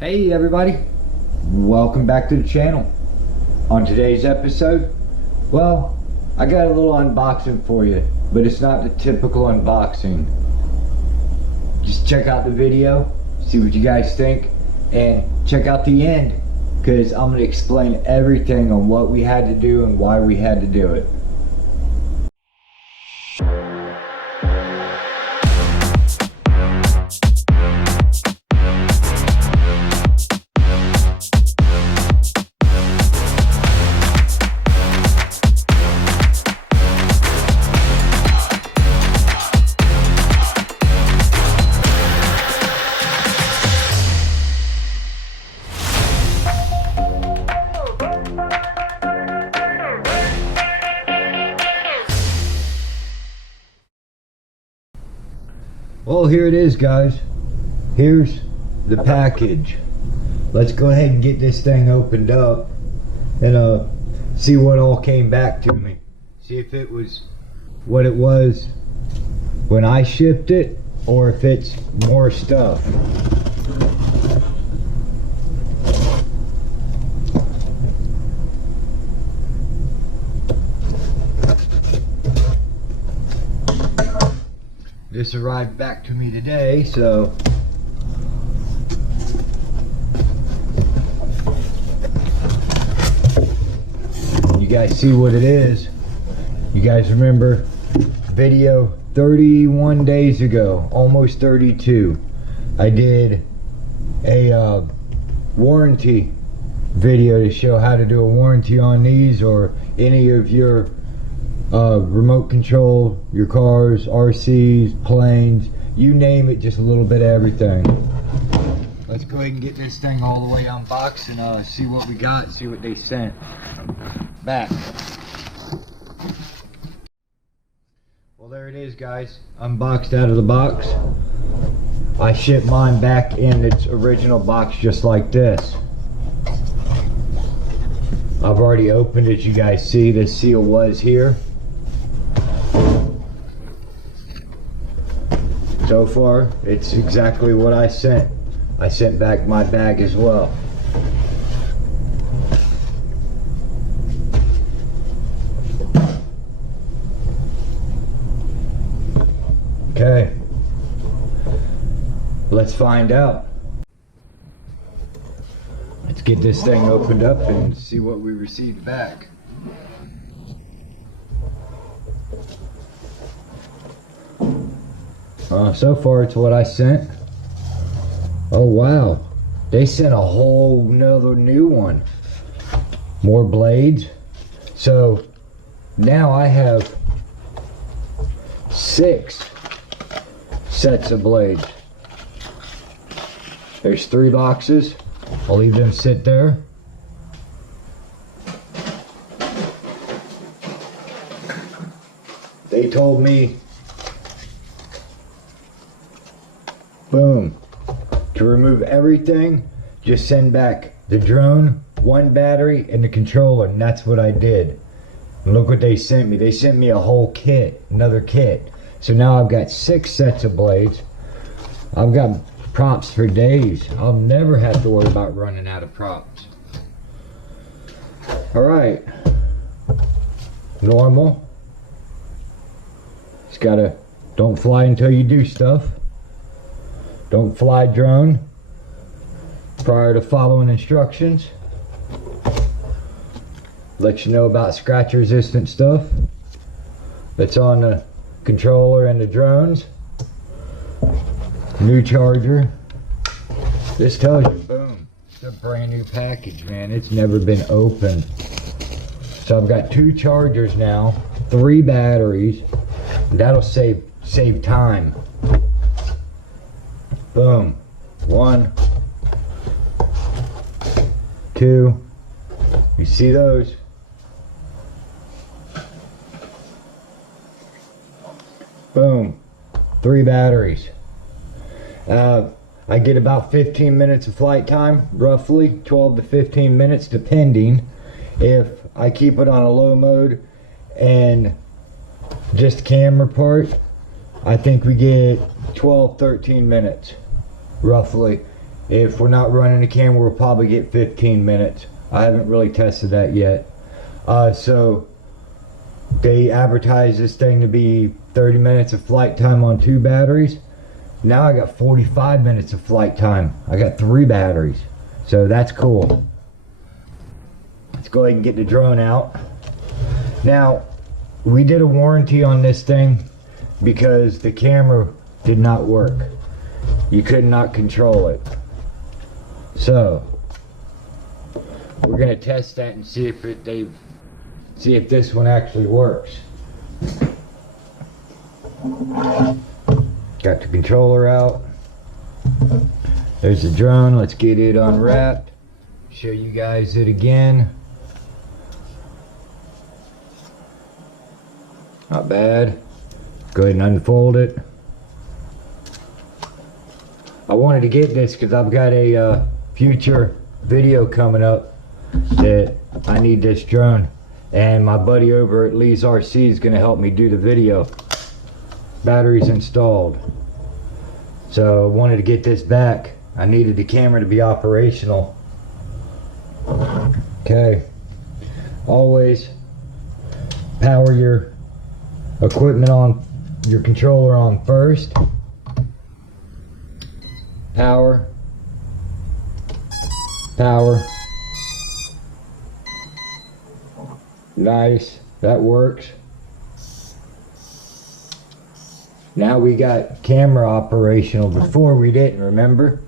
Hey everybody, welcome back to the channel. On today's episode, well, I got a little unboxing for you, but it's not the typical unboxing. Just check out the video, see what you guys think, and check out the end, because I'm going to explain everything on what we had to do and why we had to do it. Well, here it is, guys. Here's the package. Let's go ahead and get this thing opened up and see what all came back to me. See if it was what it was when I shipped it, or if it's more stuff. This arrived back to me today, so you guys see what it is. You guys remember video 31 days ago, almost 32, I did a warranty video to show how to do a warranty on these or any of your remote control, your cars, RCs, planes, you name it, just a little bit of everything. Let's go ahead and get this thing all the way unboxed and see what we got, see what they sent back. Well, there it is, guys, unboxed out of the box. I shipped mine back in its original box just like this. I've already opened it. You guys see the seal was here. So far, it's exactly what I sent. I sent back my bag as well. Okay, let's find out. Let's get this thing opened up and see what we received back. So far it's what I sent. Oh wow, they sent a whole nother new one. More blades. So now I have 6 sets of blades. There's 3 boxes. I'll leave them sit there. They told me, boom, to remove everything, just send back the drone, 1 battery, and the controller, and that's what I did. And look what they sent me. They sent me a whole kit, another kit. So now I've got 6 sets of blades. I've got props for days. I'll never have to worry about running out of props. Alright. Normal. Just gotta, don't fly until you do stuff. Don't fly drone prior to following instructions. Let you know about scratch resistant stuff that's on the controller and the drones. New charger. This tells you, boom, it's a brand new package, man. It's never been opened. So I've got 2 chargers now, 3 batteries. That'll save time. Boom. 1, 2. You see those? Boom. 3 batteries. I get about 15 minutes of flight time, roughly 12 to 15 minutes, depending. If I keep it on a low mode and just camera part, I think we get 12, 13 minutes, roughly. If we're not running the camera, we'll probably get 15 minutes. I haven't really tested that yet. So they advertise this thing to be 30 minutes of flight time on 2 batteries. Now I got 45 minutes of flight time. I got 3 batteries. So that's cool. Let's go ahead and get the drone out. Now, we did a warranty on this thing because the camera did not work. You could not control it. So we're gonna test that and see if this one actually works. Got the controller out. There's the drone. Let's get it unwrapped. Show you guys it again. Not bad. Go ahead and unfold it. I wanted to get this because I've got a future video coming up that I need this drone, and my buddy over at Lee's RC is going to help me do the video. Batteries installed. So I wanted to get this back. I needed the camera to be operational. Okay. Always power your equipment on, your controller on first. Power. Power. Nice. That works. Now we got camera operational. Before we didn't, remember?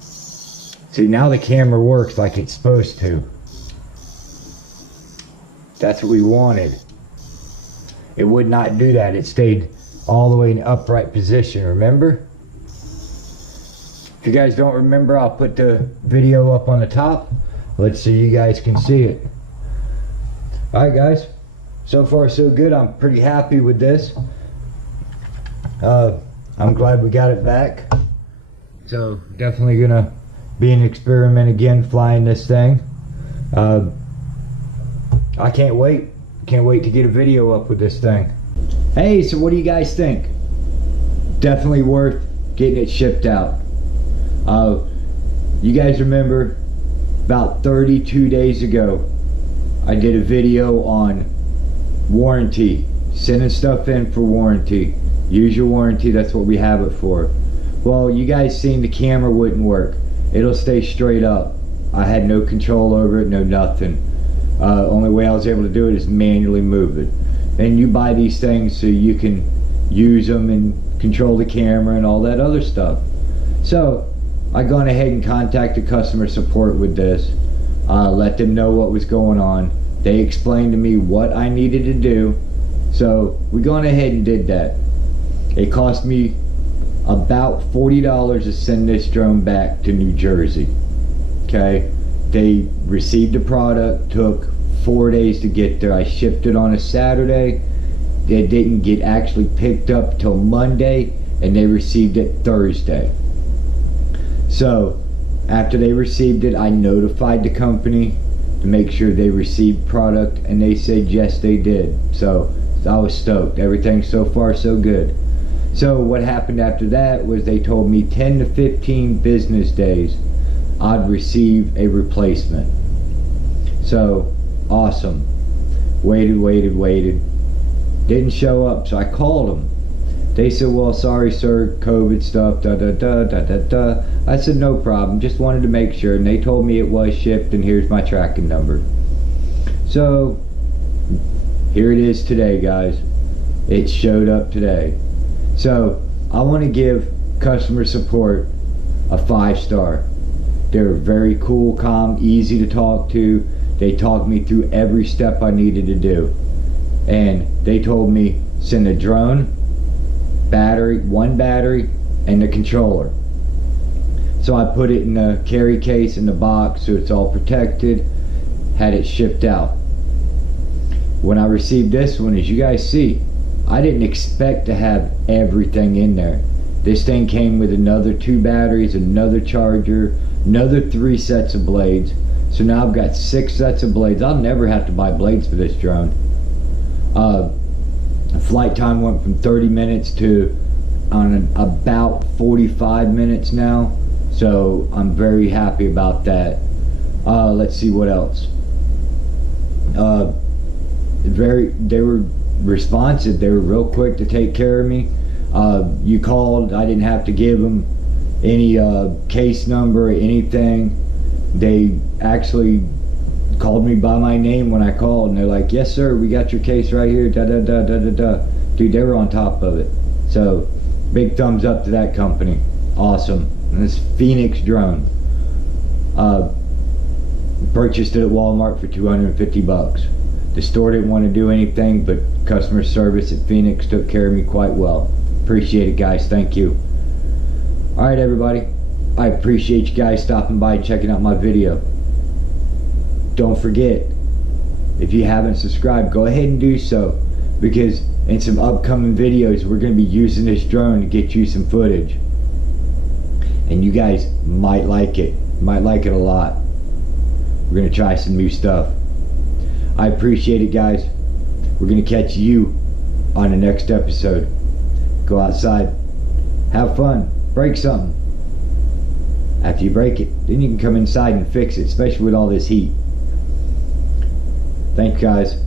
See, now the camera works like it's supposed to. That's what we wanted. It would not do that. It stayed all the way in upright position, remember? If you guys don't remember, I'll put the video up on the top. Let's see, you guys can see it. Alright guys, so far so good. I'm pretty happy with this. I'm glad we got it back. So definitely gonna be an experiment again flying this thing. I can't wait. Can't wait to get a video up with this thing. Hey, so what do you guys think? Definitely worth getting it shipped out. You guys remember about 32 days ago I did a video on warranty, sending stuff in for warranty. Use your warranty, that's what we have it for. Well, you guys seen the camera wouldn't work. It'll stay straight up. I had no control over it, no nothing. Only way I was able to do it is manually move it. And you buy these things so you can use them and control the camera and all that other stuff. So I gone ahead and contacted customer support with this. Let them know what was going on. They explained to me what I needed to do. So we gone ahead and did that. It cost me about $40 to send this drone back to New Jersey. Okay, they received the product, took 4 days to get there. I shipped it on a Saturday. They didn't get actually picked up till Monday, and they received it Thursday. So after they received it, I notified the company to make sure they received product, and they said yes they did. So I was stoked. Everything so far so good. So what happened after that was they told me 10 to 15 business days I'd receive a replacement. So awesome. Waited. Didn't show up, so I called them. They said, well, sorry sir, COVID stuff, da. I said, no problem, just wanted to make sure. And they told me it was shipped, and here's my tracking number. So here it is today, guys. It showed up today. So I want to give customer support a 5-star. They're very cool, calm, easy to talk to. They talked me through every step I needed to do. And they told me send a drone, battery, 1 battery, and the controller. So I put it in the carry case in the box so it's all protected, had it shipped out. When I received this one, as you guys see, I didn't expect to have everything in there. This thing came with another 2 batteries, another charger, another 3 sets of blades. So now I've got 6 sets of blades. I'll never have to buy blades for this drone. Flight time went from 30 minutes to on about 45 minutes now, so I'm very happy about that. Let's see what else. They were responsive. They were real quick to take care of me. You called, I didn't have to give them any case number or anything. They actually called me by my name when I called, and they're like, yes sir, we got your case right here, da da da da da da. Dude, they were on top of it. So big thumbs up to that company. Awesome. And this Phoenix drone, purchased it at Walmart for 250 bucks. The store didn't want to do anything, but customer service at Phoenix took care of me quite well. Appreciate it, guys. Thank you. Alright everybody, I appreciate you guys stopping by and checking out my video. Don't forget, if you haven't subscribed, go ahead and do so, because in some upcoming videos we're going to be using this drone to get you some footage, and you guys might like it a lot. We're going to try some new stuff. I appreciate it, guys. We're going to catch you on the next episode. Go outside, have fun, break something. After you break it, then you can come inside and fix it, especially with all this heat. Thanks, guys.